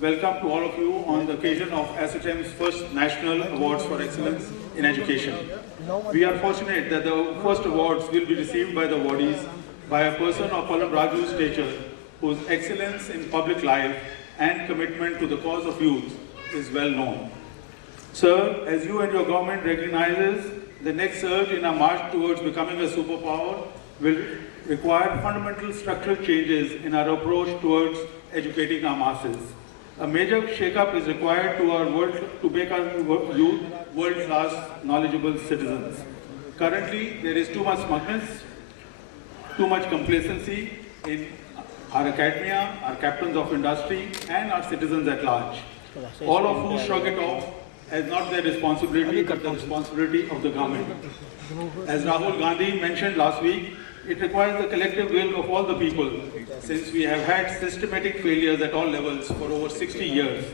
welcome to all of you on the occasion of ASSOCHAM's first National Awards for Excellence in Education. We are fortunate that the first awards will be received by the awardees by a person of Pallam Raju's stature, whose excellence in public life and commitment to the cause of youth is well known. Sir, as you and your government recognizes, the next surge in our march towards becoming a superpower will require fundamental structural changes in our approach towards educating our masses. A major shake-up is required to make our youth world-class knowledgeable citizens. Currently, there is too much smugness, too much complacency in our academia, our captains of industry, and our citizens at large, all of who shrug it off as not their responsibility, but the responsibility of the government. As Rahul Gandhi mentioned last week, it requires the collective will of all the people, since we have had systematic failures at all levels for over 60 years,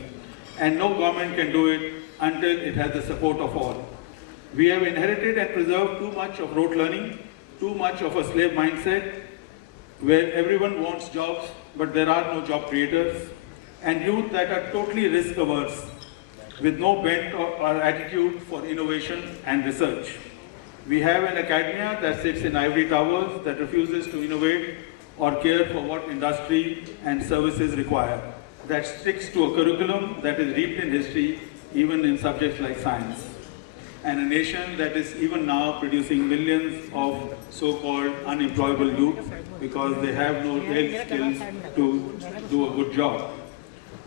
and no government can do it until it has the support of all. We have inherited and preserved too much of rote learning, too much of a slave mindset, where everyone wants jobs, but there are no job creators, and youth that are totally risk averse, with no bent or attitude for innovation and research. We have an academia that sits in ivory towers, that refuses to innovate or care for what industry and services require, that sticks to a curriculum that is rooted in history, even in subjects like science. And a nation that is even now producing millions of so-called unemployable youth because they have no real skills to do a good job.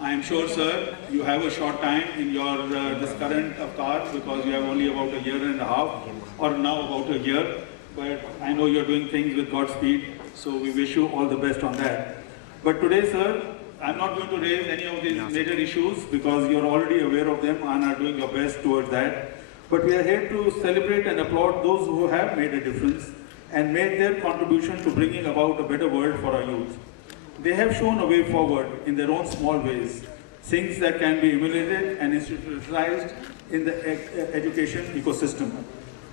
I am sure, sir, you have a short time in your this current avatar because you have only about a year and a half, or now about a year, but I know you're doing things with Godspeed, so we wish you all the best on that. But today, sir, I'm not going to raise any of these major issues because you're already aware of them and are doing your best towards that. But we are here to celebrate and applaud those who have made a difference and made their contribution to bringing about a better world for our youth. They have shown a way forward in their own small ways, things that can be emulated and institutionalized in the education ecosystem.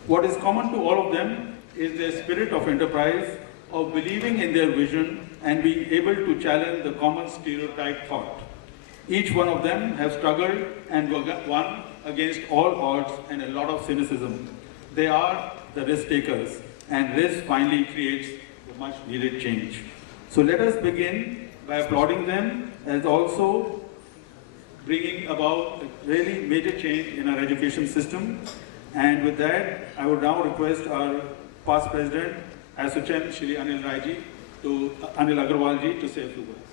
What is common to all of them is their spirit of enterprise, of believing in their vision and being able to challenge the common stereotype thought. Each one of them have struggled and won against all odds and a lot of cynicism. They are the risk takers, and risk finally creates the much needed change. So let us begin by applauding them as also bringing about a really major change in our education system. And with that, I would now request our past president, ASSOCHAM, Shri Anil Agarwal ji, to say a few words.